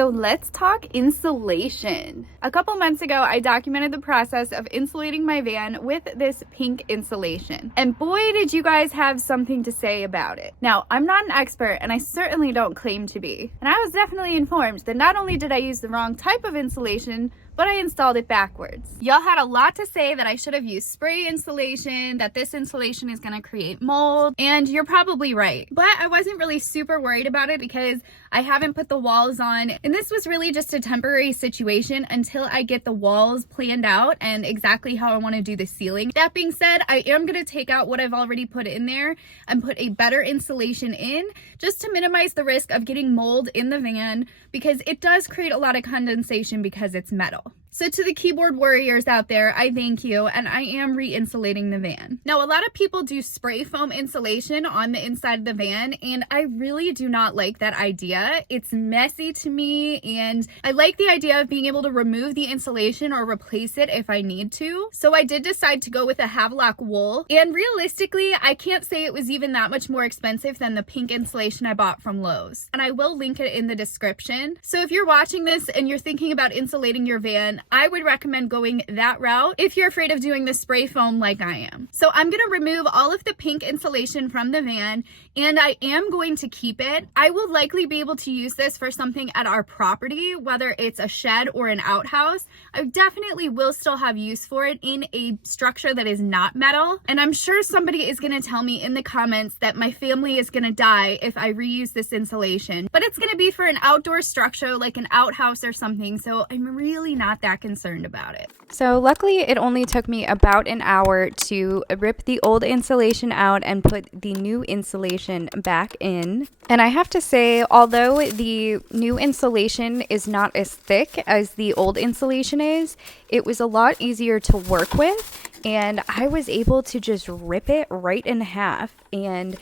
So let's talk insulation. A couple months ago, I documented the process of insulating my van with this pink insulation. And boy, did you guys have something to say about it. Now, I'm not an expert and I certainly don't claim to be. And I was definitely informed that not only did I use the wrong type of insulation, but I installed it backwards. Y'all had a lot to say that I should have used spray insulation, that this insulation is gonna create mold, and you're probably right. But I wasn't really super worried about it because I haven't put the walls on, and this was really just a temporary situation until I get the walls planned out and exactly how I wanna do the ceiling. That being said, I am gonna take out what I've already put in there and put a better insulation in just to minimize the risk of getting mold in the van because it does create a lot of condensation because it's metal. So to the keyboard warriors out there, I thank you, and I am re-insulating the van. Now, a lot of people do spray foam insulation on the inside of the van, and I really do not like that idea. It's messy to me, and I like the idea of being able to remove the insulation or replace it if I need to. So I did decide to go with a havelock wool, and realistically, I can't say it was even that much more expensive than the pink insulation I bought from Lowe's, and I will link it in the description. So if you're watching this and you're thinking about insulating your van, I would recommend going that route if you're afraid of doing the spray foam like I am. So I'm going to remove all of the pink insulation from the van, and I am going to keep it. I will likely be able to use this for something at our property, whether it's a shed or an outhouse. I definitely will still have use for it in a structure that is not metal. And I'm sure somebody is going to tell me in the comments that my family is going to die if I reuse this insulation, but it's going to be for an outdoor structure like an outhouse or something. So I'm really not that concerned about it. So luckily it only took me about an hour to rip the old insulation out and put the new insulation back in. And I have to say, although the new insulation is not as thick as the old insulation is, it was a lot easier to work with, and I was able to just rip it right in half, and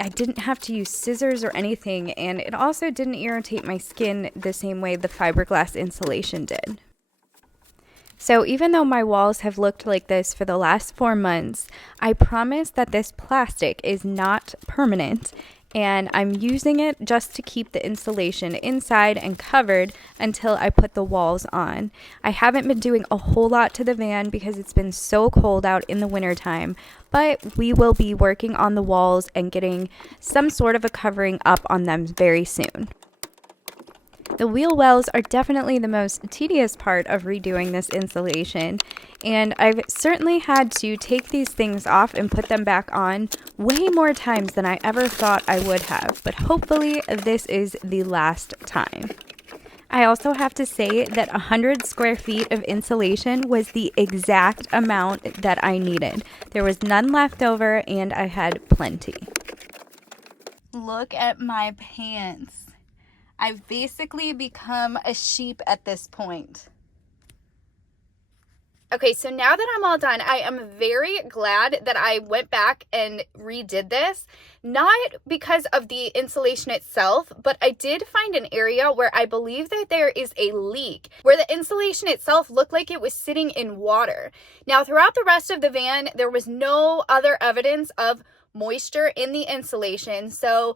I didn't have to use scissors or anything, and it also didn't irritate my skin the same way the fiberglass insulation did. So even though my walls have looked like this for the last 4 months, I promise that this plastic is not permanent, and I'm using it just to keep the insulation inside and covered until I put the walls on. I haven't been doing a whole lot to the van because it's been so cold out in the wintertime, but we will be working on the walls and getting some sort of a covering up on them very soon. The wheel wells are definitely the most tedious part of redoing this insulation, and I've certainly had to take these things off and put them back on way more times than I ever thought I would have, but hopefully this is the last time. I also have to say that 100 square feet of insulation was the exact amount that I needed. There was none left over and I had plenty. Look at my pants. I've basically become a sheep at this point. Okay, so now that I'm all done, I am very glad that I went back and redid this. Not because of the insulation itself, but I did find an area where I believe that there is a leak, where the insulation itself looked like it was sitting in water. Now, throughout the rest of the van, there was no other evidence of moisture in the insulation, so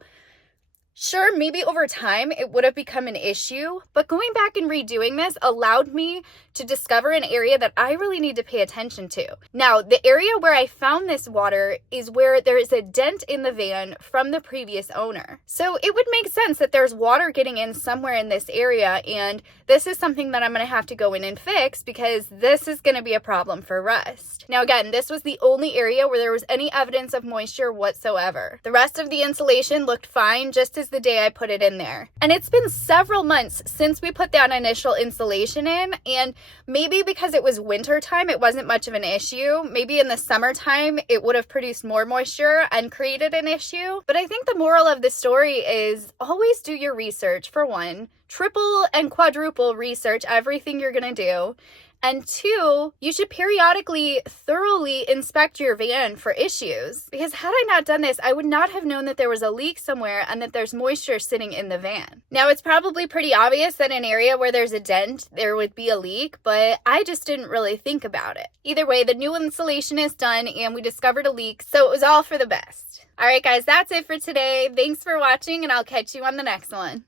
sure, maybe over time it would have become an issue, but going back and redoing this allowed me to discover an area that I really need to pay attention to. Now, the area where I found this water is where there is a dent in the van from the previous owner. So it would make sense that there's water getting in somewhere in this area, and this is something that I'm going to have to go in and fix because this is going to be a problem for rust. Now, again, this was the only area where there was any evidence of moisture whatsoever. The rest of the insulation looked fine just as the day I put it in there. And it's been several months since we put that initial insulation in, and maybe because it was winter time, it wasn't much of an issue. Maybe in the summertime, it would have produced more moisture and created an issue. But I think the moral of the story is always do your research, for one. Triple and quadruple research everything you're gonna do. And 2, you should periodically thoroughly inspect your van for issues. Because had I not done this, I would not have known that there was a leak somewhere and that there's moisture sitting in the van. Now, it's probably pretty obvious that in an area where there's a dent, there would be a leak, but I just didn't really think about it. Either way, the new insulation is done and we discovered a leak, so it was all for the best. All right, guys, that's it for today. Thanks for watching, and I'll catch you on the next one.